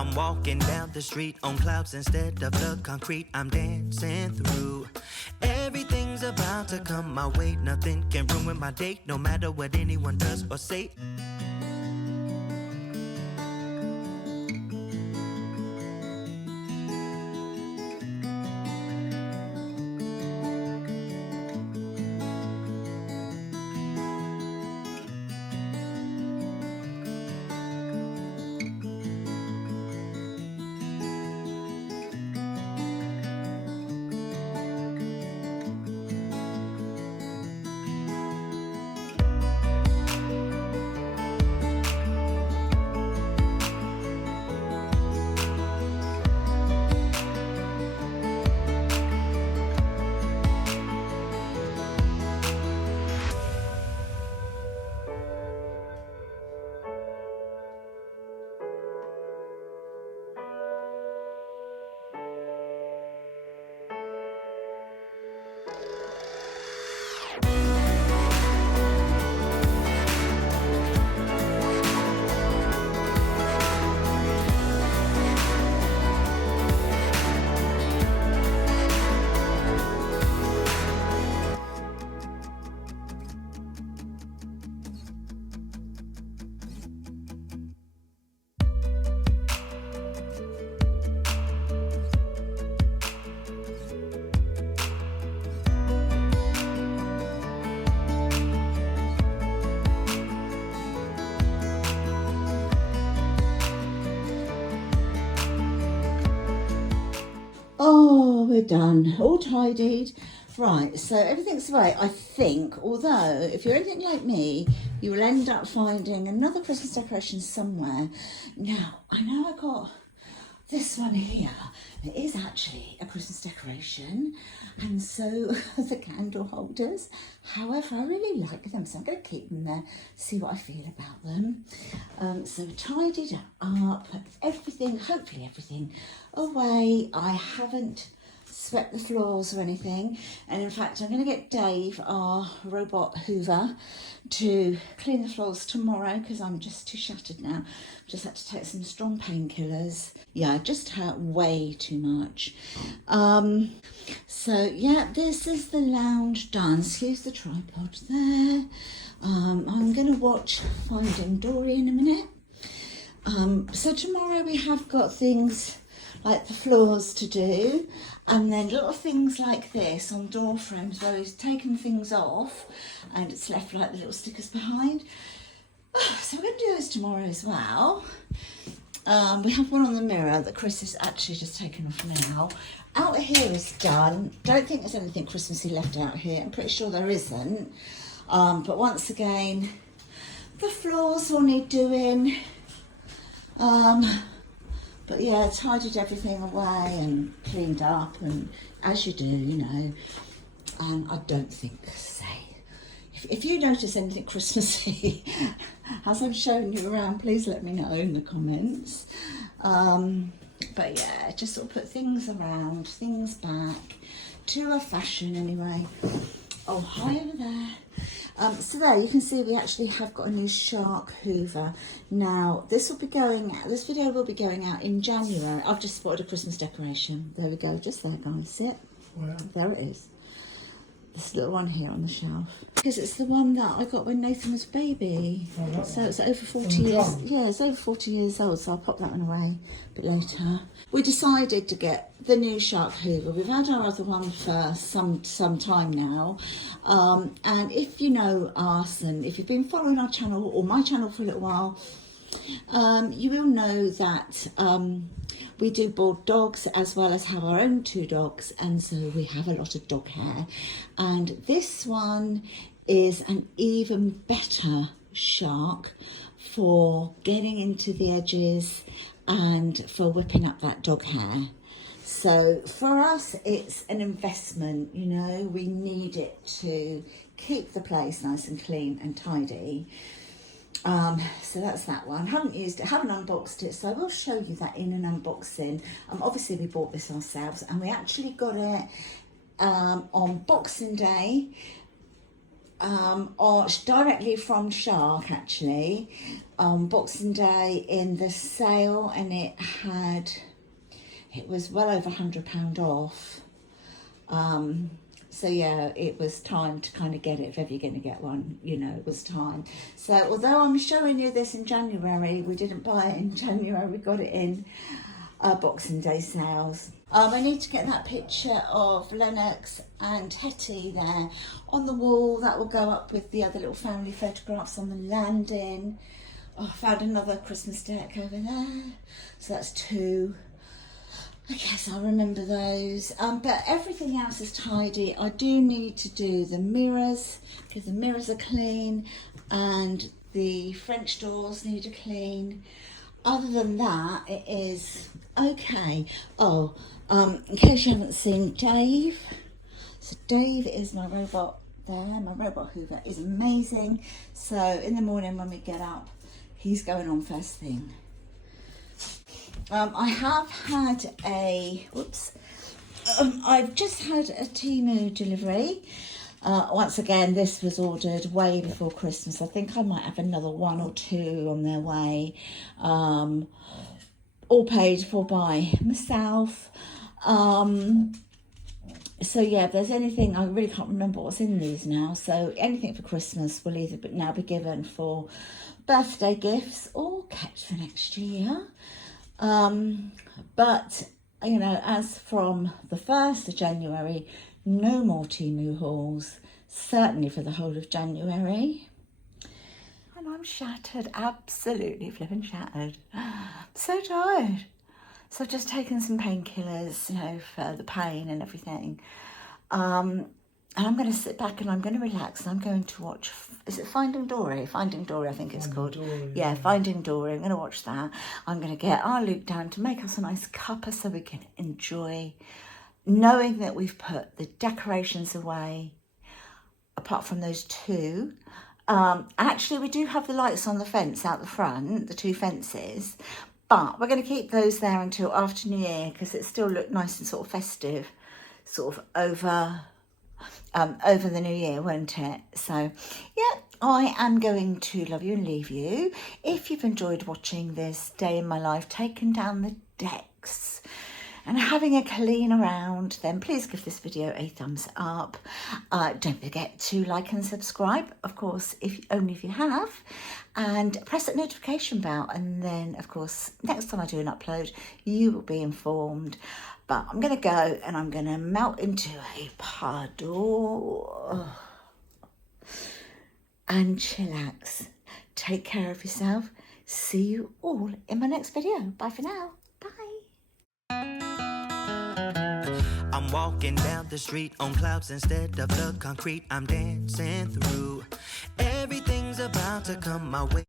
I'm walking down the street on clouds instead of the concrete I'm dancing through. Everything's about to come my way, nothing can ruin my day, no matter what anyone does or say. Oh, we're done, all tidied. Right, so everything's away, I think, although if you're anything like me, you will end up finding another Christmas decoration somewhere. Now, I know I got this one here. It is actually a Christmas decoration, and so the candle holders. However, I really like them, so I'm going to keep them there, see what I feel about them. So tidied up, everything, hopefully everything away. I haven't swept the floors or anything, and in fact I'm going to get Dave, our robot hoover, to clean the floors tomorrow because I'm just too shattered now. Just had to take some strong painkillers. Yeah, it just hurt way too much. So yeah, this is the lounge done. Excuse the tripod there. I'm going to watch Finding Dory in a minute. So tomorrow we have got things like the floors to do, and then little things like this on door frames where he's taken things off and it's left like the little stickers behind. So we're going to do those tomorrow as well. We have one on the mirror that Chris has actually just taken off now. Out here is done. Don't think there's anything Christmassy left out here. I'm pretty sure there isn't. But once again, the floors will need doing. But yeah, tidied everything away and cleaned up, and as you do, you know. And I don't think, if you notice anything Christmassy as I'm showing you around, please let me know in the comments. But yeah, just sort of put things around, things back to a fashion anyway. Oh, hi over there. So there you can see we actually have got a new shark hoover. Now this video will be going out in January. I've just spotted a Christmas decoration. There we go, just there guys, see it? Wow. There it is. This little one here on the shelf. Because it's the one that I got when Nathan was a baby. Oh, so it's over 40 years. Yeah, it's over 40 years old, so I'll pop that one away a bit later. We decided to get the new shark hoover. We've had our other one for some time now. And if you know us, and if you've been following our channel or my channel for a little while, you will know that we do board dogs as well as have our own 2 dogs, and so we have a lot of dog hair. And this one is an even better shark for getting into the edges and for whipping up that dog hair. So for us, it's an investment, you know, we need it to keep the place nice and clean and tidy. So that's that one. Haven't used it, haven't unboxed it, so I will show you that in an unboxing. Obviously we bought this ourselves, and we actually got it on Boxing Day or directly from Shark actually, on Boxing Day in the sale, and it was well over £100 off. So yeah, it was time to kind of get it if ever you're going to get one, you know, it was time. So although I'm showing you this in January, we didn't buy it in January, we got it in Boxing Day sales. I need to get that picture of Lennox and Hetty there on the wall. That will go up with the other little family photographs on the landing. Oh, I found another Christmas deck over there. So that's 2. I guess I'll remember those. But everything else is tidy. I do need to do the mirrors, because the mirrors are clean, and the French doors need a clean. Other than that, it is okay. Oh, in case you haven't seen Dave, so Dave is my robot there. My robot hoover is amazing. So in the morning when we get up, he's going on first thing. I have had I've just had a Temu delivery. Once again, this was ordered way before Christmas. I think I might have another 1 or 2 on their way. All paid for by myself. So yeah, if there's anything, I really can't remember what's in these now. So anything for Christmas will either now be given for birthday gifts or kept for next year. But, you know, as from the 1st of January, no more Temu hauls, certainly for the whole of January. And I'm shattered, absolutely flipping shattered. So tired. So I've just taken some painkillers, you know, for the pain and everything. And I'm going to sit back and I'm going to relax, and I'm going to watch, is it Finding Dory? Finding Dory, I think it's called. Yeah, Finding Dory. I'm going to watch that. I'm going to get our Luke down to make us a nice cuppa so we can enjoy, knowing that we've put the decorations away, apart from those 2. Actually, we do have the lights on the fence out the front, the 2 fences, but we're going to keep those there until after New Year, because it still look nice and sort of festive, sort of over the new year, won't it? So yeah, I am going to love you and leave you. If you've enjoyed watching this day in my life, taking down the decks and having a clean around, then please give this video a thumbs up. Don't forget to like and subscribe, of course, only if you have, and press that notification bell, and then of course next time I do an upload you will be informed. But I'm going to go and I'm going to melt into a puddle and chillax. Take care of yourself. See you all in my next video. Bye for now. Bye. I'm walking down the street on clouds instead of the concrete. I'm dancing through. Everything's about to come my way.